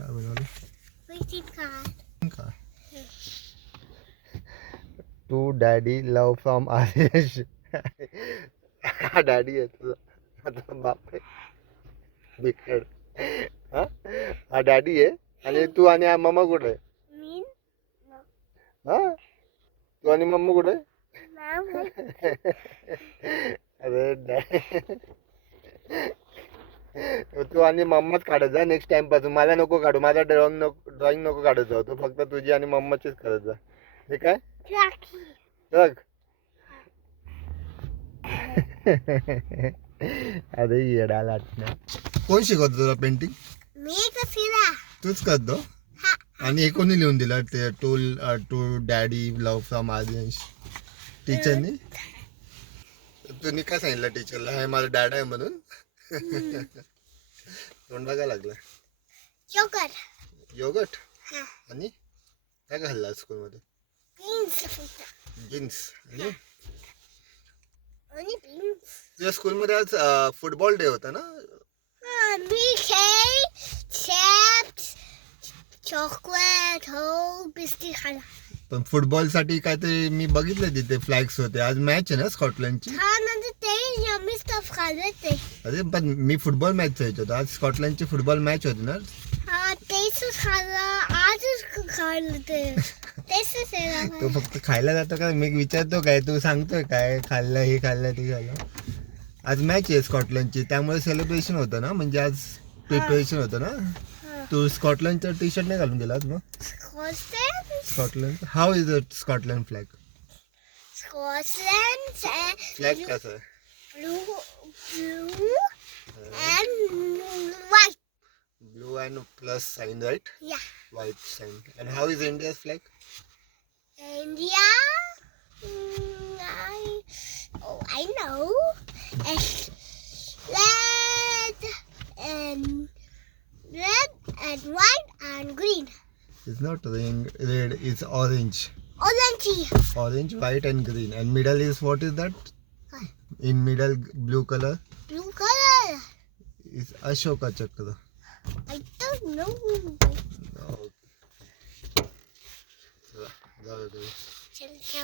काय बनवलं? काय? टू डॅडी लव फ्रॉम आदेश. हा डॅडी आहे तुझा, आता बाप आहे बिकट. हा डॅडी आहे आणि तू आणि मम्मा कुठे आहे? हा तू आणि मम्मा कुठे आहे? अरे तू आणि मम्माच काढत जा नेक्स्ट टाइम पासून. मला नको काढू, माझा ड्रॉइंग नको काढत जाऊ. तू फक्त तुझी आणि मम्माचीच करत जा, ठीक आहे? बघ. अरे येडा लाटण्या. कोण शिकवतो तुला पेंटिंग? तूच करतो? आणि हे कोणी लिहून दिलं ते टू डॅडी लव फ्रॉम आदेश? टीचरनी? तुम्ही काय सांगितलं टीचरला हे माझा डॅड आहे म्हणून? तोंडा काय लागला? योगट. आणि काय घालला स्कूलमध्ये? जीन्स. आणि तुझ्या स्कूलमध्ये आज फुटबॉल डे होता ना? चॉकलेट हो बिस्किट खाला. पण फुटबॉल साठी काय ते मी बघितलं तिथे फ्लॅग्स होते. आज मॅच आहे ना स्कॉटलंडची? अरे पण मी फुटबॉल मॅच जायचो होतो. आज स्कॉटलंडची फुटबॉल मॅच होती ना? तो फक्त खायला जातो का? मी विचारतो काय, तू सांगतोय काय खाल्लं हे खाल्लं ते खाल्लं. आज मॅच आहे स्कॉटलंडची, त्यामुळे सेलिब्रेशन होतं ना, म्हणजे आज प्रिपरेशन होतं ना. तू स्कॉटलंडचा टी शर्ट नाही घालून गेला आज मग? Scotland. How is the Scotland flag? Flag कसा आहे? Blue and plus sign, right? Yeah. White sign. And how is India's flag? India. I know. It's red and white and green. It's not red. It's orange. Orange. Orange, white, and green. And middle is what is that? In middle, blue color. Blue color. Is Ashoka Chakra. I don't know. Okay.